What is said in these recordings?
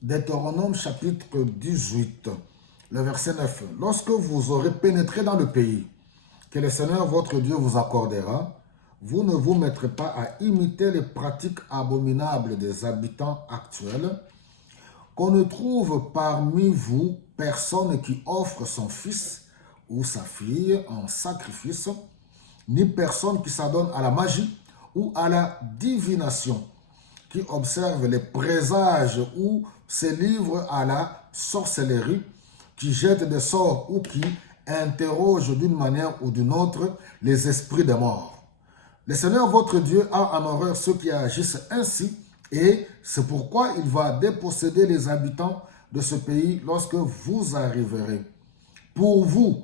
Deutéronome chapitre 18, le verset 9. Lorsque vous aurez pénétré dans le pays que le Seigneur votre Dieu vous accordera, vous ne vous mettrez pas à imiter les pratiques abominables des habitants actuels, qu'on ne trouve parmi vous personne qui offre son fils ou sa fille en sacrifice, ni personne qui s'adonne à la magie ou à la divination, qui observe les présages ou se livre à la sorcellerie, qui jette des sorts ou qui interroge d'une manière ou d'une autre les esprits des morts. Le Seigneur votre Dieu a en horreur ceux qui agissent ainsi, et c'est pourquoi il va déposséder les habitants de ce pays lorsque vous arriverez. Pour vous,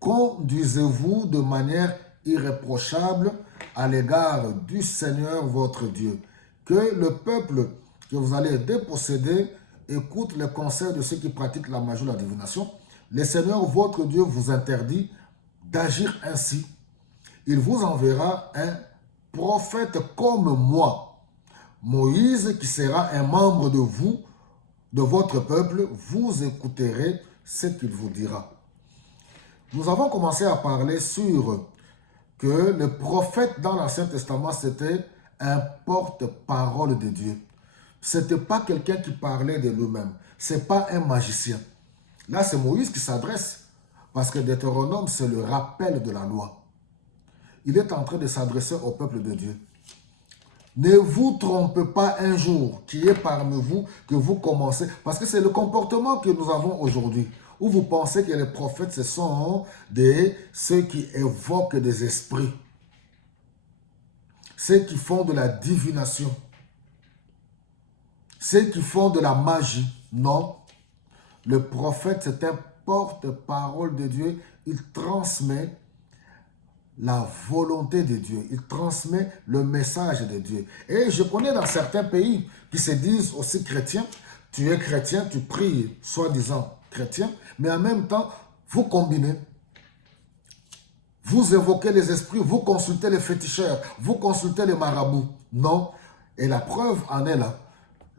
conduisez-vous de manière irréprochable à l'égard du Seigneur votre Dieu. Que le peuple que vous allez déposséder écoute les conseils de ceux qui pratiquent la magie ou la divination. Le Seigneur votre Dieu vous interdit d'agir ainsi. Il vous enverra un prophète comme moi, Moïse, qui sera un membre de vous, de votre peuple. Vous écouterez ce qu'il vous dira. Nous avons commencé à parler sur que le prophète dans l'Ancien Testament, c'était un porte-parole de Dieu. Ce n'était pas quelqu'un qui parlait de lui-même. Ce n'est pas un magicien. Là, c'est Moïse qui s'adresse, parce que Deutéronome, c'est le rappel de la loi. Il est en train de s'adresser au peuple de Dieu. Ne vous trompez pas un jour qui est parmi vous, que vous commencez, parce que c'est le comportement que nous avons aujourd'hui, où vous pensez que les prophètes, ce sont ceux qui évoquent des esprits, ceux qui font de la divination, ceux qui font de la magie. Non, le prophète, c'est un porte-parole de Dieu. Il transmet la volonté de Dieu. Il transmet le message de Dieu. Et je connais dans certains pays qui se disent aussi chrétiens. Tu es chrétien, tu pries, soi-disant chrétien, mais en même temps, vous combinez. Vous évoquez les esprits, vous consultez les féticheurs, vous consultez les marabouts. Non. Et la preuve en est là.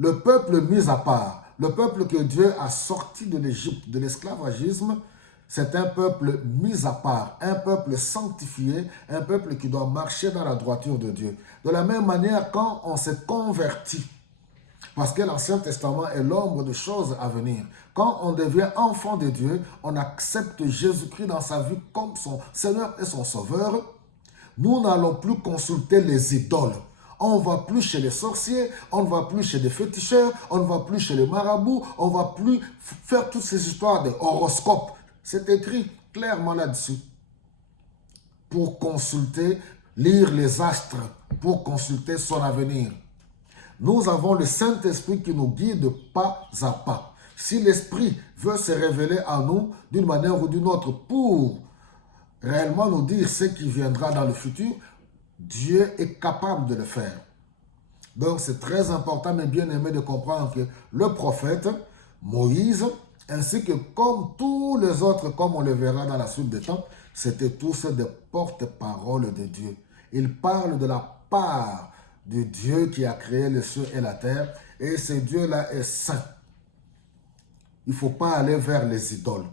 Le peuple mis à part, le peuple que Dieu a sorti de l'Égypte, de l'esclavagisme, c'est un peuple mis à part, un peuple sanctifié, un peuple qui doit marcher dans la droiture de Dieu. De la même manière, quand on s'est converti, parce que l'Ancien Testament est l'ombre de choses à venir, quand on devient enfant de Dieu, on accepte Jésus-Christ dans sa vie comme son Seigneur et son Sauveur, nous n'allons plus consulter les idoles. On ne va plus chez les sorciers, on ne va plus chez les féticheurs, on ne va plus chez les marabouts, on ne va plus faire toutes ces histoires de horoscopes. C'est écrit clairement là-dessus. Pour consulter, lire les astres, pour consulter son avenir. Nous avons le Saint-Esprit qui nous guide pas à pas. Si l'Esprit veut se révéler à nous d'une manière ou d'une autre pour réellement nous dire ce qui viendra dans le futur, Dieu est capable de le faire. Donc c'est très important, mais bien aimé, de comprendre que le prophète, Moïse, ainsi que comme tous les autres, comme on le verra dans la suite des temps, c'était tous des porte-parole de Dieu. Ils parlent de la part de Dieu qui a créé les cieux et la terre, et ce Dieu-là est saint. Il ne faut pas aller vers les idoles.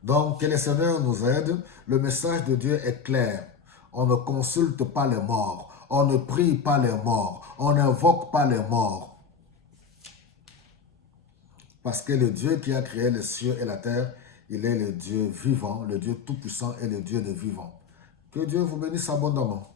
Donc, que le Seigneur nous aide. Le message de Dieu est clair. On ne consulte pas les morts. On ne prie pas les morts. On n'invoque pas les morts. Parce que le Dieu qui a créé les cieux et la terre, il est le Dieu vivant, le Dieu tout-puissant et le Dieu des vivants. Que Dieu vous bénisse abondamment.